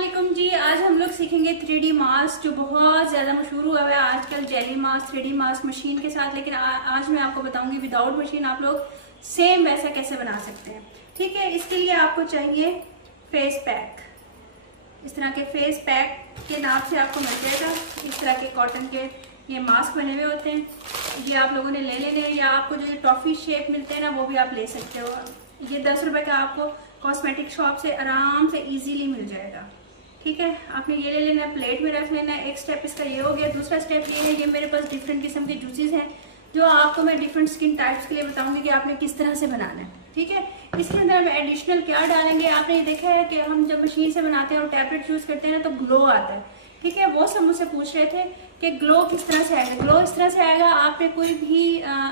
वालेकुम जी। आज हम लोग सीखेंगे 3D मास्क जो बहुत ज़्यादा मशहूर हुआ है आजकल, jelly mask, 3D mask machine के साथ। लेकिन आज मैं आपको बताऊंगी विदाउट मशीन आप लोग सेम वैसा कैसे बना सकते हैं। ठीक है, इसके लिए आपको चाहिए फेस पैक। इस तरह के फेस पैक के नाम से आपको मिल जाएगा। इस तरह के कॉटन के ये मास्क बने हुए होते हैं, ये आप लोगों ने ले लेने हैं, या आपको जो टॉफ़ी शेप मिलते हैं ना वो भी आप ले सकते हो। ये 10 रुपये का आपको कॉस्मेटिक शॉप से आराम से इजीली मिल जाएगा। ठीक है, आपने ये ले लेना है, प्लेट में रख लेना है। एक स्टेप इसका ये हो गया। दूसरा स्टेप ये है, ये मेरे पास डिफरेंट किस्म के जूसेस हैं जो आपको मैं डिफरेंट स्किन टाइप्स के लिए बताऊंगी कि आपने किस तरह से बनाना है। ठीक है, इसके अंदर हम एडिशनल क्या डालेंगे, आपने ये देखा है कि हम जब मशीन से बनाते हैं और टैबलेट यूज़ करते हैं ना तो ग्लो आता है। ठीक है, वो सब मुझसे पूछ रहे थे कि ग्लो किस तरह से आएगा। ग्लो इस तरह से आएगा, आपने कोई भी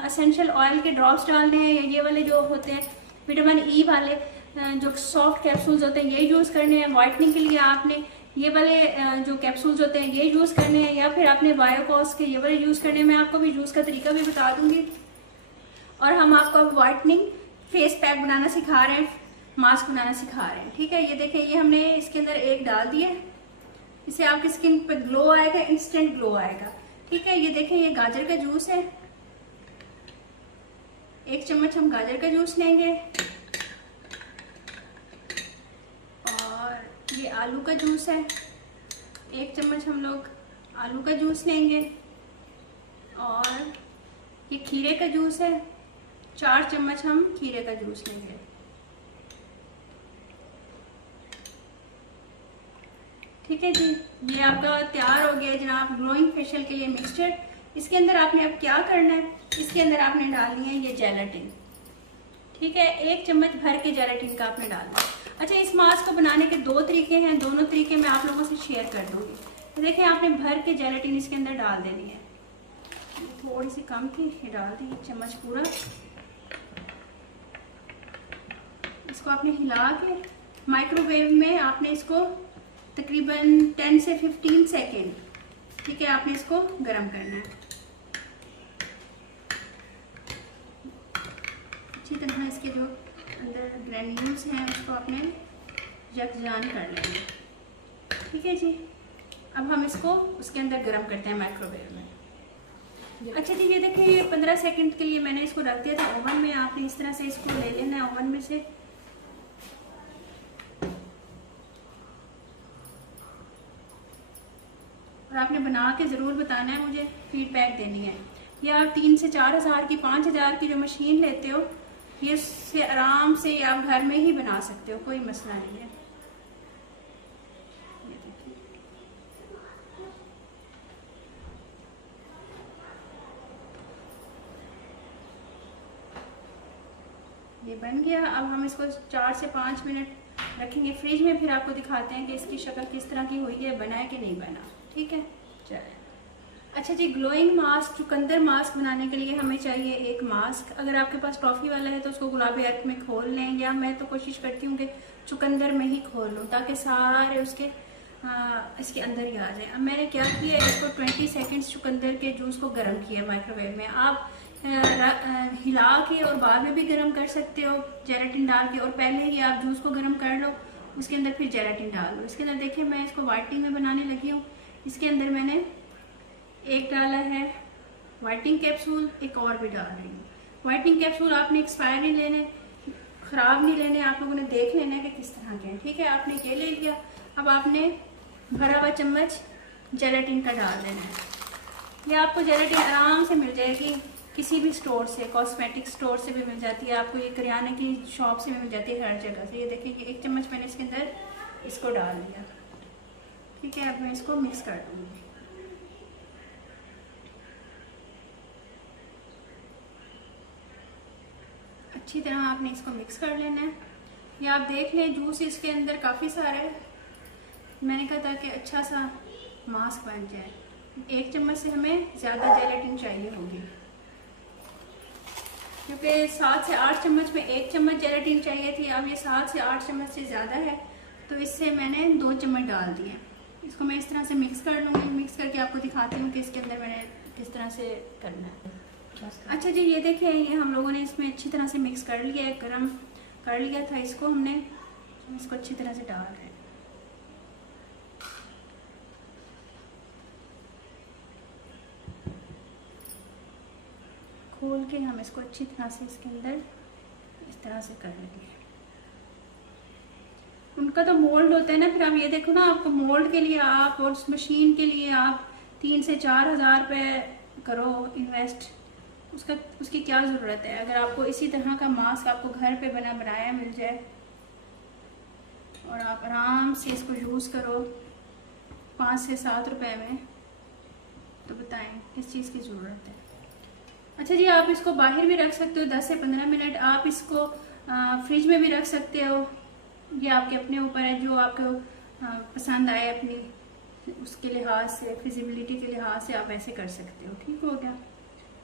एसेंशियल ऑयल के ड्रॉप्स डालने हैं, या ये वाले जो होते हैं विटामिन ई वाले जो सॉफ्ट कैप्सूल्स होते हैं ये यूज़ करने हैं। वाइटनिंग के लिए आपने ये वाले जो कैप्सूल्स होते हैं ये यूज़ करने हैं, या फिर आपने बायोकॉस के ये वाले यूज़ करने हैं। मैं आपको भी यूज़ का तरीका भी बता दूंगी। और हम आपको अब वाइटनिंग फेस पैक बनाना सिखा रहे हैं, मास्क बनाना सिखा रहे हैं। ठीक है, ये देखें, ये हमने इसके अंदर एक डाल दिया, इससे आपकी स्किन पे ग्लो आएगा, इंस्टेंट ग्लो आएगा। ठीक है, ये देखें, ये गाजर का जूस है, 1 चम्मच हम गाजर का जूस लेंगे। और ये आलू का जूस है, 1 चम्मच हम लोग आलू का जूस लेंगे। और ये खीरे का जूस है, 4 चम्मच हम खीरे का जूस लेंगे। ठीक है जी, ये आपका तैयार हो गया जनाब ग्लोइंग फेशियल के लिए मिक्सचर। इसके अंदर आपने अब क्या करना है, इसके अंदर आपने डालनी है ये जेलेटिन। ठीक है, 1 चम्मच भर के जेलेटिन का आपने डालना है। अच्छा, इस मास्क को बनाने के 2 तरीके हैं, दोनों तरीके मैं आप लोगों से शेयर कर दूंगी। तो देखें, आपने भर के जेलेटिन इसके अंदर डाल देनी है। थोड़ी सी कम थी, ये डाल दी 1 चम्मच पूरा। इसको आपने हिला के माइक्रोवेव में आपने इसको तकरीबन 10 से 15 सेकेंड, ठीक है, आपने इसको गर्म करना है। अच्छी तरह इसके जो अंदर ग्रेन्यूल्स हैं उसको आपने यकजान कर लेंगे। ठीक है जी, अब हम इसको उसके अंदर गर्म करते हैं माइक्रोवेव में। अच्छा जी, ये देखिए, ये 15 सेकंड के लिए मैंने इसको रख दिया था ओवन में। आपने इस तरह से इसको ले लेना है ओवन में से। और आपने बना के ज़रूर बताना है, मुझे फीडबैक देनी है। या 3 से 4 हज़ार की, 5 हज़ार की जो मशीन लेते हो, ये से आराम से आप घर में ही बना सकते हो, कोई मसला नहीं है। ये बन गया। अब हम इसको 4 से 5 मिनट रखेंगे फ्रिज में, फिर आपको दिखाते हैं कि इसकी शक्ल किस तरह की हुई है, बना है कि नहीं बना। ठीक है, चलिए। अच्छा जी, ग्लोइंग मास्क, चुकंदर मास्क बनाने के लिए हमें चाहिए एक मास्क। अगर आपके पास टॉफ़ी वाला है तो उसको गुलाबी अर्क में खोल लें, या मैं तो कोशिश करती हूँ कि चुकंदर में ही खोल लूँ ताकि सारे उसके इसके अंदर ही आ जाए। अब मैंने क्या किया, इसको 20 सेकेंड्स चुकंदर के जूस को गर्म किया माइक्रोवेव में। आप हिला के और बाद में भी गर्म कर सकते हो जेलेटिन डाल के, और पहले ही आप जूस को गर्म कर लो, उसके अंदर फिर जेलेटिन डाल लो। इसके अंदर देखिए, मैं इसको वाइटनिंग में बनाने लगी हूँ। इसके अंदर मैंने एक डाला है वाइटनिंग कैप्सूल, एक और भी डाल रही हूँ। वाइटनिंग कैप्सूल आपने एक्सपायर नहीं लेने, ख़राब नहीं लेने, आप लोगों ने देख लेना है कि किस तरह के हैं। ठीक है, आपने ये ले लिया। अब आपने भरा हुआ चम्मच जेलेटिन का डाल देना है। ये आपको जेलेटिन आराम से मिल जाएगी किसी भी स्टोर से, कॉस्मेटिक स्टोर से भी मिल जाती है आपको, ये किराने की शॉप से भी मिल जाती है, हर जगह से। ये देखिए, 1 चम्मच मैंने इसके अंदर इसको डाल दिया। ठीक है, अब मैं इसको मिक्स कर दूँगी। अच्छी तरह आपने इसको मिक्स कर लेना है। या आप देख लें, जूस इसके अंदर काफ़ी सारा है। मैंने कहा था कि अच्छा सा मास्क बन जाए। 1 चम्मच से हमें ज़्यादा जेलेटिन चाहिए होगी, क्योंकि 7 से 8 चम्मच में 1 चम्मच जेलेटिन चाहिए थी। अब ये 7 से 8 चम्मच से ज़्यादा है, तो इससे मैंने 2 चम्मच डाल दिए। इसको मैं इस तरह से मिक्स कर लूँगी। मिक्स करके आपको दिखाती हूँ कि इसके अंदर मैंने किस तरह से करना है। अच्छा जी, ये देखिए, ये हम लोगों ने इसमें अच्छी तरह से मिक्स कर लिया है, गरम कर लिया था इसको हमने। इसको अच्छी तरह से डाल रहे हैं। खोल के हम इसको अच्छी तरह से इसके अंदर इस तरह से कर लेंगे। उनका तो मोल्ड होता है ना, फिर आप ये देखो ना, आपको मोल्ड के लिए आप और उस मशीन के लिए आप 3 से 4 हज़ार रुपये करो इन्वेस्ट, उसकी क्या ज़रूरत है। अगर आपको इसी तरह का मास्क आपको घर पे बना बनाया मिल जाए और आप आराम से इसको यूज़ करो 5 से 7 रुपए में, तो बताएं किस चीज़ की ज़रूरत है। अच्छा जी, आप इसको बाहर भी रख सकते हो 10 से 15 मिनट, आप इसको फ्रिज में भी रख सकते हो, ये आपके अपने ऊपर है, जो आपको पसंद आए अपनी उसके लिहाज से, फिजिबिलिटी के लिहाज से आप ऐसे कर सकते हो। ठीक हो गया।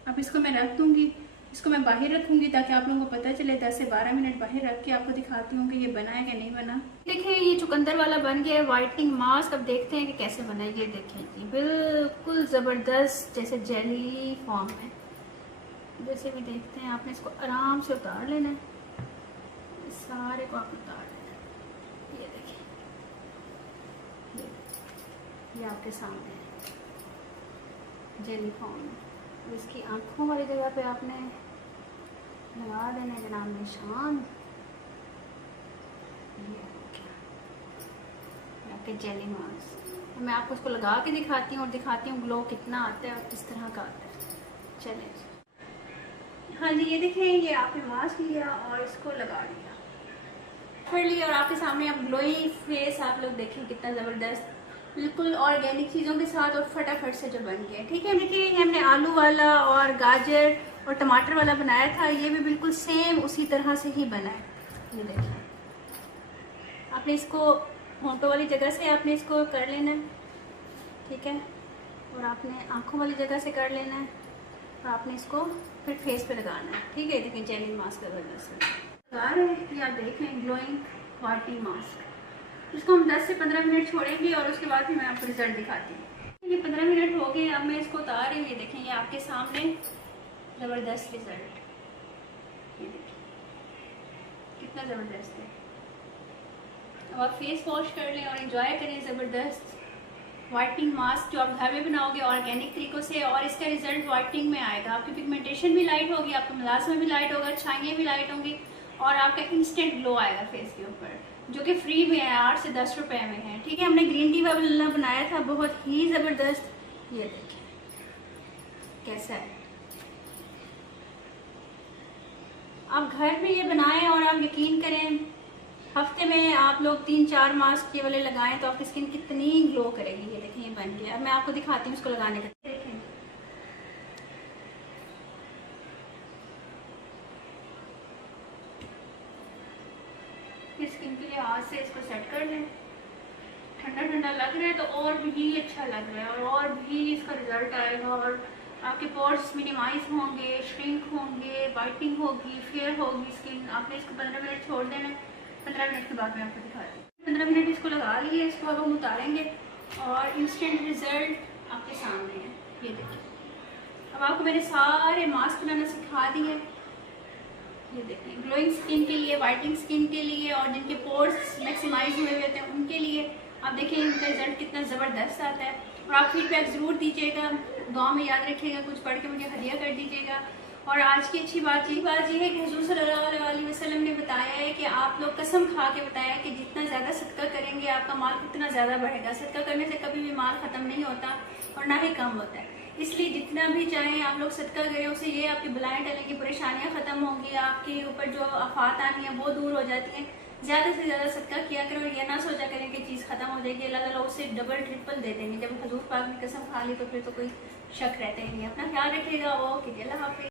अब इसको मैं रख दूंगी, इसको मैं बाहर रखूंगी ताकि आप लोगों को पता चले। 10 से 12 मिनट बाहर रख के आपको दिखाती हूँ कि ये बना है कि नहीं बना। देखिए ये चुकंदर वाला बन गया है वाइटनिंग मास्क। अब देखते हैं कि कैसे बना है। ये देखें जी, बिल्कुल ज़बरदस्त जैसे जेली फॉर्म में, जैसे भी देखते हैं। आपने इसको आराम से उतार लेना है, सारे को आप उतार लेना है। ये देखिए, ये आपके सामने है जेली फॉर्म में। इसकी आंखों वाली जगह पे आपने लगा देना है जनाब निशान। ये आपके जेली मास्क, मैं आपको उसको लगा के दिखाती हूँ और दिखाती हूँ ग्लो कितना आता है और किस तरह का आता है। चलें। हाँ जी, ये देखें, ये आपने मास्क लिया और इसको लगा लिया, फिर लिया, और आपके सामने आप ग्लोइंग फेस आप लोग देखें कितना ज़बरदस्त, बिल्कुल ऑर्गेनिक चीज़ों के साथ और फटाफट से जो बन गया। ठीक है। देखिए हमने आलू वाला और गाजर और टमाटर वाला बनाया था, ये भी बिल्कुल सेम उसी तरह से ही बना है। ये देखिए, आपने इसको होंठों वाली जगह से आपने इसको कर लेना है। ठीक है। और आपने आंखों वाली जगह से कर लेना है और आपने इसको फिर फेस पे लगाना है। ठीक है। देखिए जेली मास्क की वजह से लगा रहे हैं कि आप देख लें ग्लोइंग वाइटनिंग मास्क। इसको हम 10 से 15 मिनट छोड़ेंगे और उसके बाद फिर मैं आपको रिजल्ट दिखाती हूँ। ये 15 मिनट हो गए, अब मैं इसको उतार रही हूँ। ये देखें, ये आपके सामने ज़बरदस्त रिजल्ट, ये देखिए कितना ज़बरदस्त है। अब आप फेस वॉश कर लें और एंजॉय करें ज़बरदस्त वाइटनिंग मास्क जो आप घर में बनाओगे ऑर्गेनिक तरीक़ों से, और इसका रिजल्ट वाइटनिंग में आएगा। आपकी पिगमेंटेशन भी लाइट होगी, आपका मुलाजमा भी लाइट होगा, छाइयाँ भी लाइट होंगी और आपका इंस्टेंट ग्लो आएगा फेस के ऊपर, जो कि फ्री में है, 8 से 10 रुपए में है। ठीक है। हमने ग्रीन टी वाला बनाया था, बहुत ही ज़बरदस्त। ये देखिए कैसा है। आप घर में ये बनाएं और आप यकीन करें हफ्ते में आप लोग 3-4 मास्क ये वाले लगाएं तो आपकी स्किन कितनी ग्लो करेगी। ये देखें, ये बन गया। अब मैं आपको दिखाती हूँ इसको लगाने का। देखें, स्किन के लिहाज से इसको सेट कर लें। ठंडा ठंडा लग रहा है तो और भी अच्छा लग रहा है और भी इसका रिजल्ट आएगा और आपके पोर्स मिनिमाइज होंगे, श्रिंक होंगे, वाइटनिंग होगी, फेयर होगी स्किन। आपने इसको 15 मिनट छोड़ देना है। 15 मिनट के बाद मैं आपको दिखाती हूँ। 15 मिनट इसको लगा लिए, इसको अब हम उतारेंगे और इंस्टेंट रिजल्ट आपके सामने है। ये देखिए, अब आपको मैंने सारे मास्क बनाना सिखा दिए। ये देखिए, ग्लोइंग स्किन के लिए, वाइटनिंग स्किन के लिए और जिनके पोर्स मैक्सिमाइज हुए होते हैं उनके लिए। आप देखिए इनका रिजल्ट कितना ज़बरदस्त आता है और आप फीडबैक ज़रूर दीजिएगा। दुआ में याद रखिएगा, कुछ पढ़ के मुझे हदिया कर दीजिएगा। और आज की अच्छी बात ये है कि हुज़ूर सल्लल्लाहु अलैहि वसल्लम ने बताया है कि आप लोग कसम खा के बताया कि जितना ज़्यादा सदका करेंगे आपका माल उतना ज़्यादा बढ़ेगा। सदका करने से कभी भी माल ख़त्म नहीं होता और ना ही कम होता है। इसलिए जितना भी चाहें आप लोग सदका करें, उससे ये आपकी बलाएं टलेंगी, परेशानियां ख़त्म होंगी, आपके ऊपर जो आफात आनी है वो दूर हो जाती हैं। ज़्यादा से ज़्यादा सदका किया करें और ये ना सोचा करें कि चीज़ ख़त्म हो जाएगी। अल्लाह ताला उससे डबल ट्रिपल दे देंगे। जब हुज़ूर पाक ने कसम खा ली तो फिर तो कोई शक रहता ही नहीं। अपना ख्याल रखिएगा। ओके, अल्लाह हाफ़िज़।